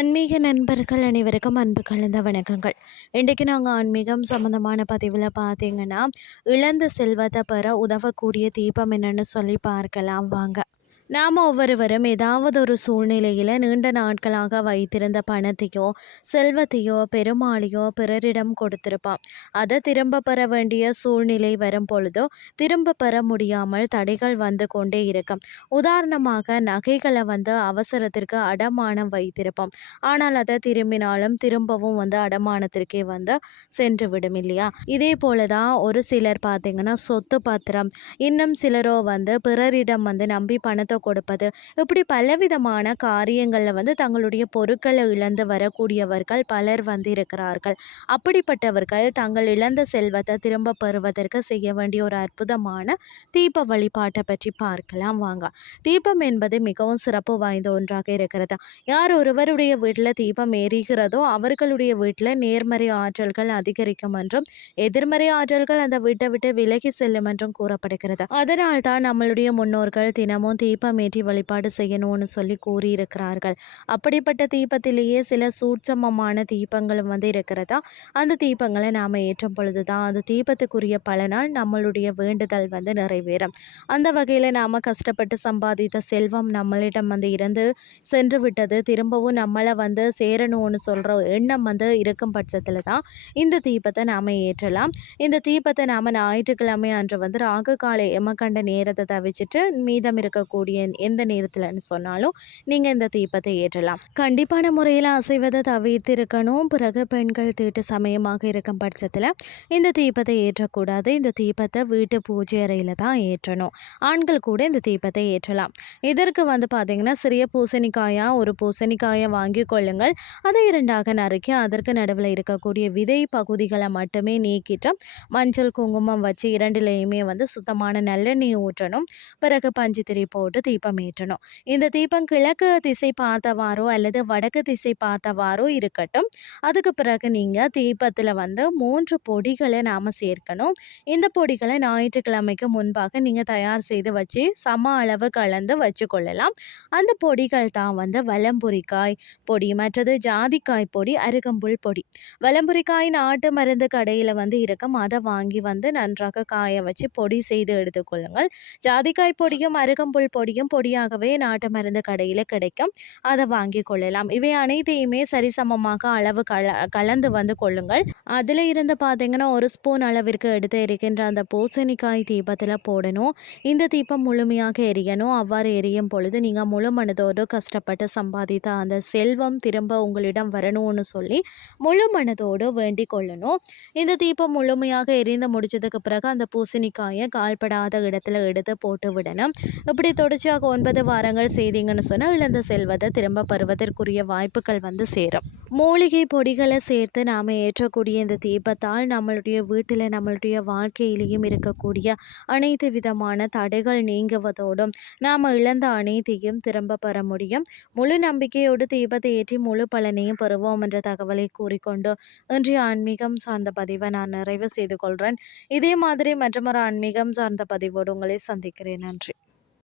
ஆன்மீக நண்பர்கள் அனைவருக்கும் அன்பு கலந்த வணக்கங்கள். இன்றைக்கு நாங்கள் ஆன்மீகம் சம்மந்தமான பதிவில் பார்த்தீங்கன்னா இழந்த செல்வத்தை பெற உதவக்கூடிய தீபம் என்னன்னு சொல்லி பார்க்கலாம். வாங்க. நாம் ஒவ்வொருவரும் ஏதாவது ஒரு சூழ்நிலையில் நீண்ட நாட்களாக வைத்திருந்த பணத்தையோ செல்வத்தையோ பெருமாளையோ பிறரிடம் கொடுத்திருப்பான் அதை திரும்ப பெற வேண்டிய சூழ்நிலை வரும் பொழுதோ திரும்ப பெற முடியாமல் தடைகள் வந்து கொண்டே இருக்கும். உதாரணமாக நகைகளை வந்து அவசரத்திற்கு அடமானம் வைத்திருப்போம். ஆனால் அதை திரும்பினாலும் திரும்பவும் வந்து அடமானத்திற்கே வந்து சென்று விடும் இல்லையா? இதே போல தான் ஒரு சிலர் பார்த்தீங்கன்னா சொத்து பத்திரம். இன்னும் சிலரோ வந்து பிறரிடம் வந்து நம்பி பணத்தை கொடுப்பது. இப்படி பலவிதமான காரியங்களில் வந்து தங்களுடைய பொருட்களை இழந்து வரக்கூடியவர்கள் பலர் வந்து இருக்கிறார்கள் அப்படிப்பட்டவர்கள் தங்கள் இழந்த செல்வத்தை திரும்ப பெறுவதற்கு செய்ய வேண்டிய ஒரு அற்புதமான தீப வழிபாட்டை பற்றி பார்க்கலாம் வாங்க. தீபம் என்பது மிகவும் சிறப்பு வாய்ந்த ஒன்றாக இருக்கிறது. யார் ஒருவருடைய வீட்டில் தீபம் எரிகிறதோ அவர்களுடைய வீட்டில் நேர்மறை ஆற்றல்கள் அதிகரிக்கும் என்றும் எதிர்மறை ஆற்றல்கள் அந்த வீட்டை விட்டு விலகி செல்லும் என்றும் கூறப்படுகிறது. அதனால் தான் நம்மளுடைய முன்னோர்கள் தினமும் தீபம் ஏற்றி வழிபாடு செய்யணும்னு சொல்லி கூறியிருக்கிறார்கள். அப்படிப்பட்ட தீபத்திலேயே சில சூட்சமமான தீபங்களும் வந்து இருக்கிறதா? அந்த தீபங்களை நாம் ஏற்றும் பொழுது தான் அந்த தீபத்துக்குரிய பலனால் நம்மளுடைய வேண்டுதல் வந்து நிறைவேறும். அந்த வகையில் நாம் கஷ்டப்பட்டு சம்பாதித்த செல்வம் நம்மளிடம் வந்து இருந்து சென்று விட்டது திரும்பவும் நம்மளை வந்து சேரணும்னு சொல்கிற எண்ணம் வந்து இருக்கும் பட்சத்தில் தான் இந்த தீபத்தை நாம் ஏற்றலாம். இந்த தீபத்தை நாம் ஞாயிற்றுக்கிழமை அன்று வந்து ராகு காலை எமக்கண்ட நேரத்தை தவிச்சிட்டு மீதம் இருக்கக்கூடிய எந்த நேரத்தில்னு சொன்னாலும் நீங்கள் இந்த தீபத்தை ஏற்றலாம். கண்டிப்பான முறையில் அசைவதை தவிர்த்து இருக்கணும் பிறகு பெண்கள் தீட்டு சமயமாக இருக்கும் பட்சத்தில் இந்த தீபத்தை ஏற்றக்கூடாது. இந்த தீபத்தை வீட்டு பூஜை அறையில் தான் ஏற்றணும். ஆண்கள் கூட இந்த தீபத்தை ஏற்றலாம். இதற்கு வந்து பார்த்திங்கன்னா சிறிய பூசணிக்காயாக ஒரு பூசணிக்காயை வாங்கி கொள்ளுங்கள். அதை இரண்டாக நறுக்கி அதற்கு நடுவில் இருக்கக்கூடிய விதை பகுதிகளை மட்டுமே நீக்கிட்டு மஞ்சள் குங்குமம் வச்சு இரண்டுலேயுமே வந்து சுத்தமான நல்லெண்ணெய் ஊற்றணும். பிறகு பஞ்சு திரி போட்டு தீபம் ஏற்றணும். இந்த தீபம் கிழக்கு திசை பார்த்தவாறோ அல்லது வடக்கு திசை பார்த்தவாறோ இருக்கட்டும். அதுக்கு பிறகு நீங்கள் தீபத்தில் வந்து மூன்று பொடிகளை நாம் சேர்க்கணும். இந்த பொடிகளை ஞாயிற்றுக்கிழமைக்கு முன்பாக நீங்கள் தயார் செய்து வச்சு சம அளவு கலந்து வச்சு கொள்ளலாம் அந்த பொடிகள் தான் வந்து வலம்புரிக்காய் பொடி மற்றது ஜாதிக்காய் பொடி அருகம்புல் பொடி. வலம்புரிக்காய் நாட்டு மருந்து கடையில் வந்து இருக்கும். அதை வாங்கி வந்து நன்றாக காய வச்சு பொடி செய்து எடுத்துக்கொள்ளுங்கள். ஜாதிக்காய் பொடியும் அருகம்புல் பொடி பொடியும் பொடியாகவே நாட்டு மருந்து கடையில் கிடைக்கும். அதை வாங்கி கொள்ளலாம். இவை அனைத்தையுமே சரிசமமாக அளவு கல கலந்து வந்து கொள்ளுங்கள். அதில் இருந்து பார்த்தீங்கன்னா ஒரு ஸ்பூன் அளவிற்கு எடுத்து எரிக்கின்ற அந்த பூசணிக்காய் தீபத்தில் போடணும். இந்த தீபம் முழுமையாக எரியணும். அவ்வாறு எரியும் பொழுது நீங்கள் முழு மனதோடு கஷ்டப்பட்டு சம்பாதித்த அந்த செல்வம் திரும்ப உங்களிடம் வரணும்னு சொல்லி முழு மனதோடு வேண்டிக் கொள்ளணும். இந்த தீபம் முழுமையாக எரிந்து முடிச்சதுக்கு பிறகு அந்த பூசணிக்காயை கால்படாத இடத்துல எடுத்து போட்டு விடணும். இப்படி தொடர்ச்சியாக ஒன்பது வாரங்கள் செய்தீங்கன்னு சொன்னால் இழந்த செல்வத்தை திரும்ப பெறுவதற்குரிய வாய்ப்புகள் வந்து சேரும். மூலிகை பொடிகளை சேர்த்து நாம் ஏற்றக்கூடிய இந்த தீபத்தால் நம்மளுடைய வீட்டில் நம்மளுடைய வாழ்க்கையிலையும் இருக்கக்கூடிய அனைத்து விதமான தடைகள் நீங்குவதோடும் நாம் இழந்த அனைத்தையும் திரும்ப பெற முடியும். முழு நம்பிக்கையோடு தீபத்தை ஏற்றி முழு பலனையும் பெறுவோம் என்ற தகவலை கூறிக்கொண்டு இன்றைய ஆன்மீகம் சார்ந்த பதிவை நான் நிறைவு செய்து கொள்கிறேன் இதே மாதிரி மற்றொரு ஆன்மீகம் சார்ந்த பதிவோடு உங்களை சந்திக்கிறேன். நன்றி.